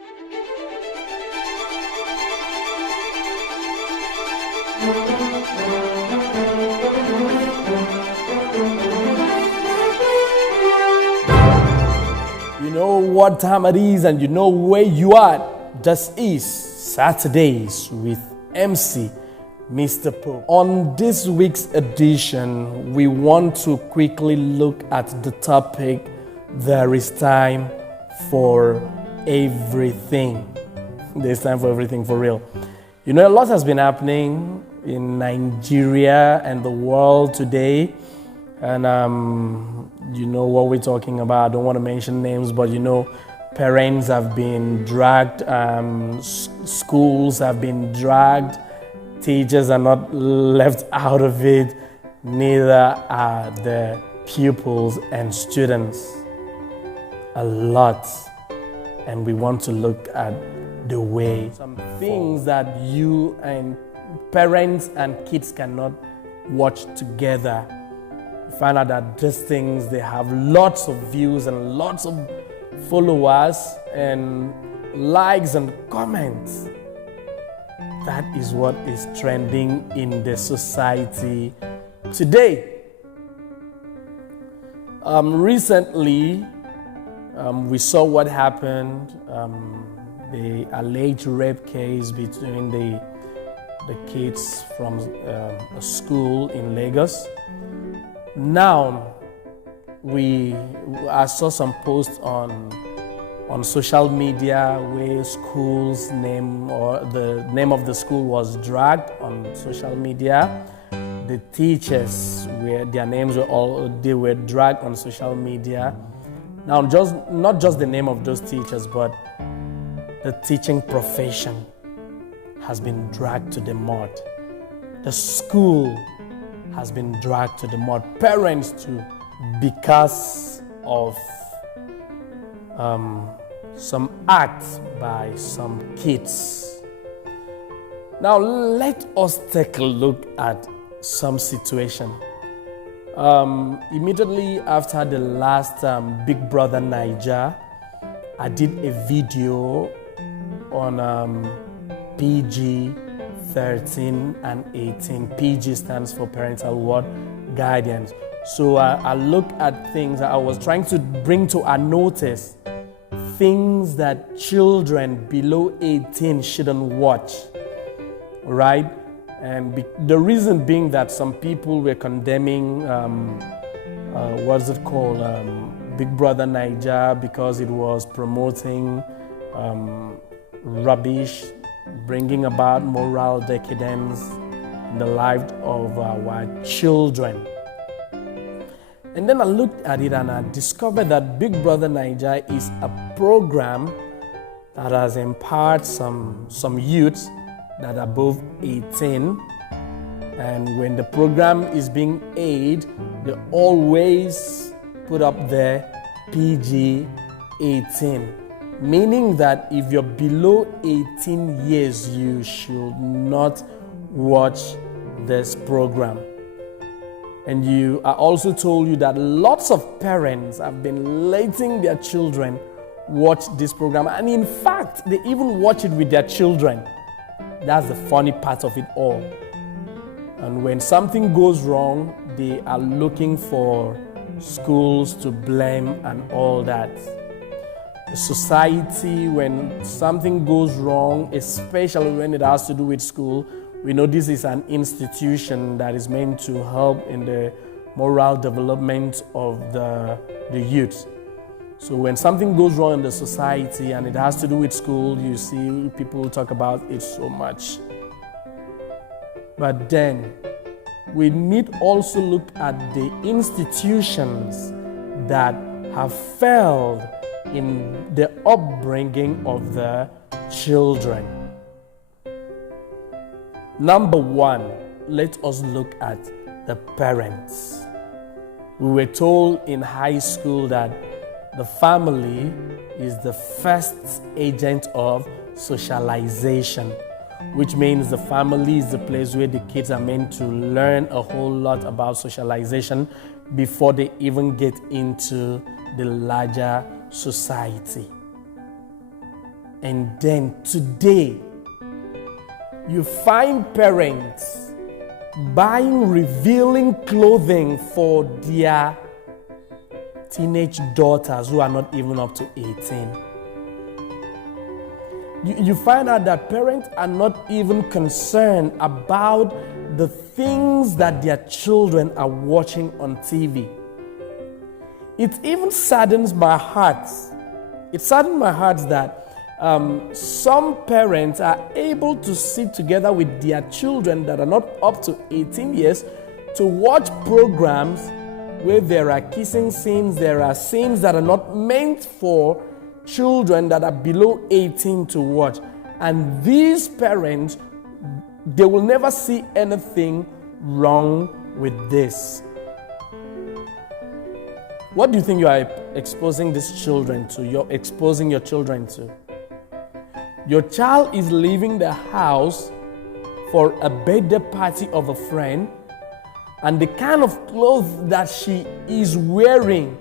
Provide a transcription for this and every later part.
You know what time it is and you know where you are. This is Saturdays with MC Mr. Pope. On this week's edition, we want to quickly look at the topic, there is time for everything. There's time for everything, for real. You know, a lot has been happening in Nigeria and the world today. And you know what we're talking about. I don't want to mention names, but you know, parents have been dragged, schools have been dragged, teachers are not left out of it, neither are the pupils and students. A lot. And we want to look at the way, some things that you and parents and kids cannot watch together. Find out that these things, they have lots of views and lots of followers and likes and comments. That is what is trending in the society today. Recently, we saw what happened, the alleged rape case between the kids from a school in Lagos. Now, I saw some posts on social media where schools' name or the name of the school was dragged on social media. The teachers, their names were dragged on social media. Now, not just the name of those teachers, but the teaching profession has been dragged to the mud. The school has been dragged to the mud. Parents too, because of some acts by some kids. Now let us take a look at some situation. Immediately after the last Big Brother Naija, I did a video on PG 13 and 18. PG stands for parental guidance. So I look at things. I was trying to bring to our notice things that children below 18 shouldn't watch, right? And the reason being that some people were condemning Big Brother Naija because it was promoting rubbish, bringing about moral decadence in the life of our children. And then I looked at it and I discovered that Big Brother Naija is a program that has empowered some youths that are above 18. And when the program is being aired, they always put up there PG 18. Meaning that if you're below 18 years, you should not watch this program. And I also told you that lots of parents have been letting their children watch this program. And in fact, they even watch it with their children. That's the funny part of it all. And when something goes wrong, they are looking for schools to blame and all that. The society, when something goes wrong, especially when it has to do with school, we know this is an institution that is meant to help in the moral development of the youth. So when something goes wrong in the society and it has to do with school, you see people talk about it so much. But then, we need also look at the institutions that have failed in the upbringing of the children. Number one, let us look at the parents. We were told in high school that the family is the first agent of socialization, which means the family is the place where the kids are meant to learn a whole lot about socialization before they even get into the larger society. And then today, you find parents buying revealing clothing for their teenage daughters who are not even up to 18. You find out that parents are not even concerned about the things that their children are watching on TV. It even saddens my heart. It saddens my heart that some parents are able to sit together with their children that are not up to 18 years to watch programs where there are kissing scenes, there are scenes that are not meant for children that are below 18 to watch. And these parents, they will never see anything wrong with this. What do you think you are exposing these children to? You're exposing your children to. Your child is leaving the house for a birthday party of a friend, and the kind of clothes that she is wearing,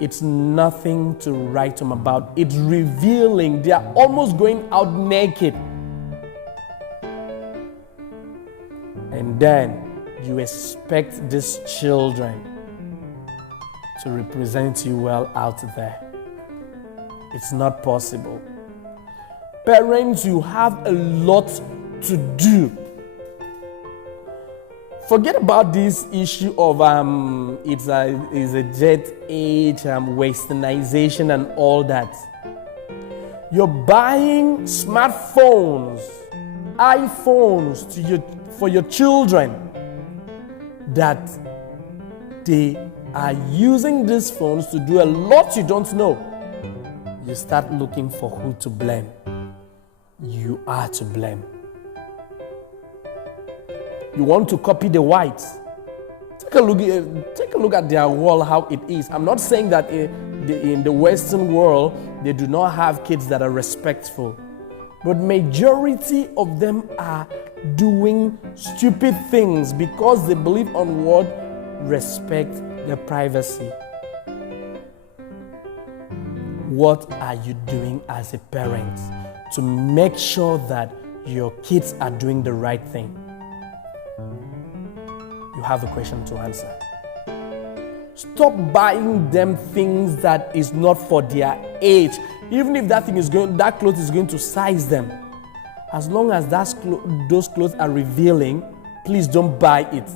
it's nothing to write home about. It's revealing. They are almost going out naked. And then you expect these children to represent you well out there. It's not possible. Parents, you have a lot to do. Forget about this issue of it's a jet age, westernization and all that. You're buying smartphones, iPhones for your children, that they are using these phones to do a lot you don't know. You start looking for who to blame. You are to blame. You want to copy the whites. Take a look at their world, how it is. I'm not saying that in the Western world, they do not have kids that are respectful. But majority of them are doing stupid things because they believe on what? Respect their privacy. What are you doing as a parent to make sure that your kids are doing the right thing? You have a question to answer. Stop buying them things that is not for their age. Even if that clothes is going to size them. As long as those clothes are revealing, please don't buy it.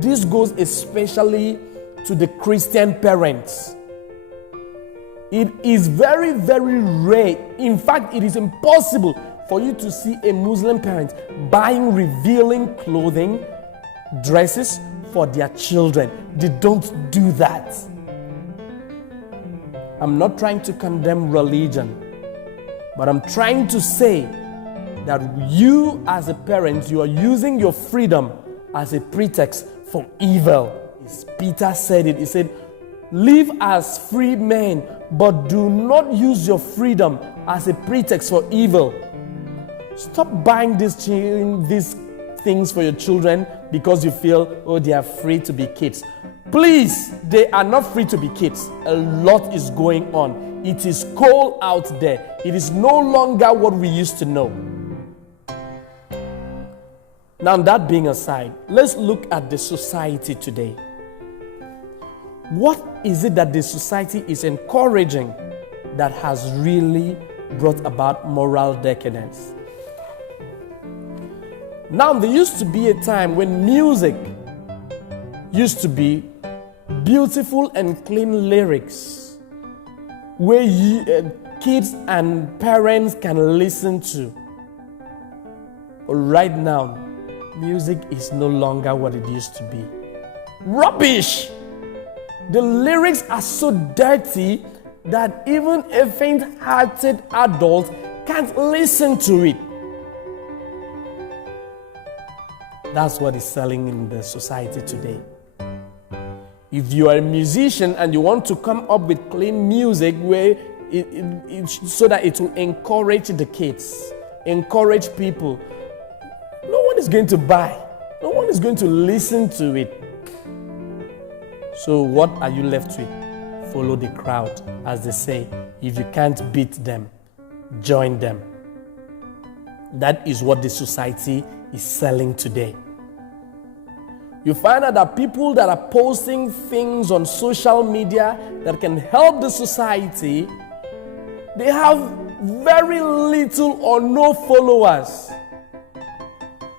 This goes especially to the Christian parents. It is very, very rare. In fact, it is impossible for you to see a Muslim parent buying revealing clothing, dresses for their children. They don't do that. I'm not trying to condemn religion, but I'm trying to say that you as a parent, you are using your freedom as a pretext for evil. Peter said it. He said, live as free men, but do not use your freedom as a pretext for evil. Stop buying these things for your children because you feel, oh, they are free to be kids. Please, they are not free to be kids. A lot is going on. It is cold out there. It is no longer what we used to know. Now, that being aside, let's look at the society today. What is it that the society is encouraging that has really brought about moral decadence? Now, there used to be a time when music used to be beautiful and clean lyrics where kids and parents can listen to. But right now, music is no longer what it used to be. Rubbish! The lyrics are so dirty that even a faint-hearted adult can't listen to it. That's what is selling in the society today. If you are a musician and you want to come up with clean music where so that it will encourage the kids, encourage people, no one is going to buy. No one is going to listen to it. So what are you left with? follow the crowd. As they say, if you can't beat them, join them. That is what the society is selling today. You find out that people that are posting things on social media that can help the society, they have very little or no followers.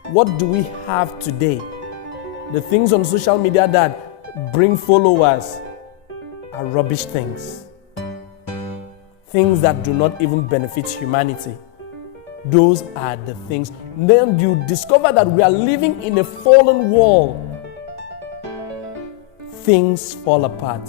What do we have today? The things on social media that bring followers are rubbish things. Things that do not even benefit humanity. Those are the things. Then you discover that we are living in a fallen world. Things fall apart.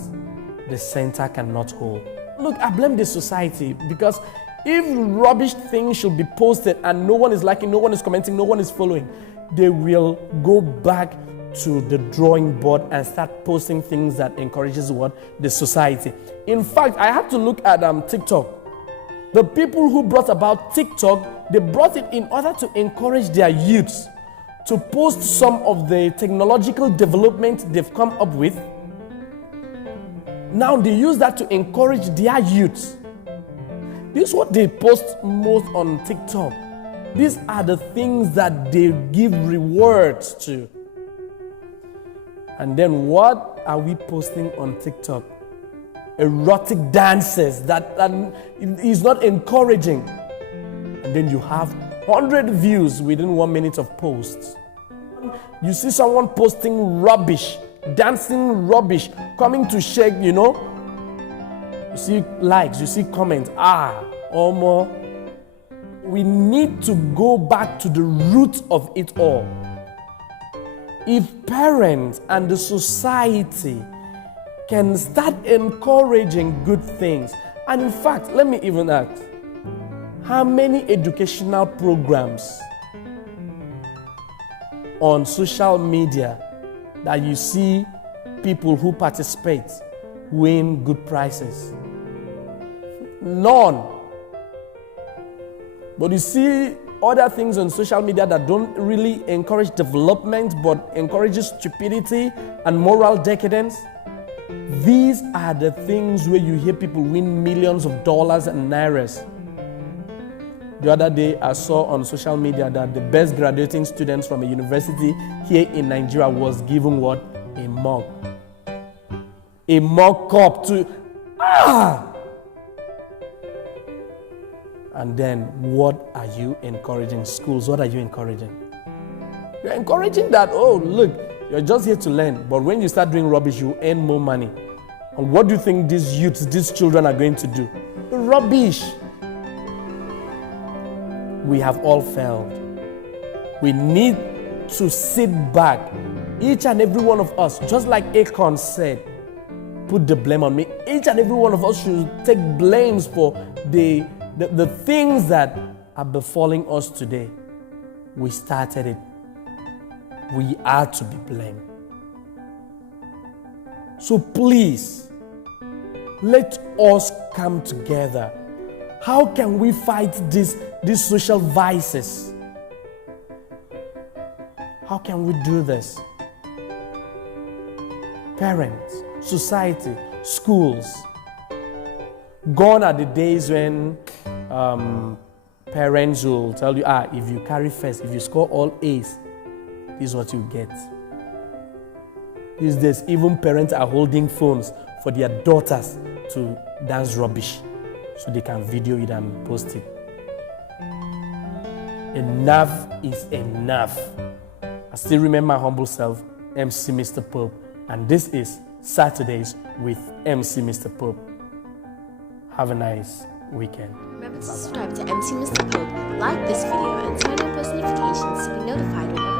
The center cannot hold. Look, I blame the society, because if rubbish things should be posted and no one is liking, no one is commenting, no one is following, they will go back to the drawing board and start posting things that encourages what? The society. In fact, I had to look at TikTok. The people who brought about TikTok, they brought it in order to encourage their youths to post some of the technological development they've come up with. Now they use that to encourage their youths. This is what they post most on TikTok. These are the things that they give rewards to. And then what are we posting on TikTok? Erotic dances that is not encouraging. And then you have 100 views within 1 minute of posts. You see someone posting rubbish, dancing rubbish, coming to shake, you see likes, you see comments. Or more. We need to go back to the root of it all. If parents and the society can start encouraging good things, and in fact, let me even ask, how many educational programs on social media that you see people who participate win good prizes? None. But you see other things on social media that don't really encourage development but encourages stupidity and moral decadence. These are the things where you hear people win millions of dollars and nairas. The other day I saw on social media that the best graduating students from a university here in Nigeria was given what? A mug. A mug cup to And then what are you encouraging? Schools, what are you encouraging? You're encouraging that, look, you're just here to learn, but when you start doing rubbish, you earn more money. And what do you think these youths, these children are going to do? Rubbish. We have all failed. We need to sit back, each and every one of us, just like Akon said, put the blame on me. Each and every one of us should take blames for the things that are befalling us today. We started it. We are to be blamed. So please, let us come together. How can we fight these social vices? How can we do this? Parents, society, schools. Gone are the days when parents will tell you, if you carry first, if you score all A's, this is what you get. These days, even parents are holding phones for their daughters to dance rubbish so they can video it and post it. Enough is enough. I still remember my humble self, MC Mr. Pope, and this is Saturdays with MC Mr. Pope. Have a nice weekend. Remember to subscribe to MC Mr. Pope, like this video, and turn on post notifications to be notified whenever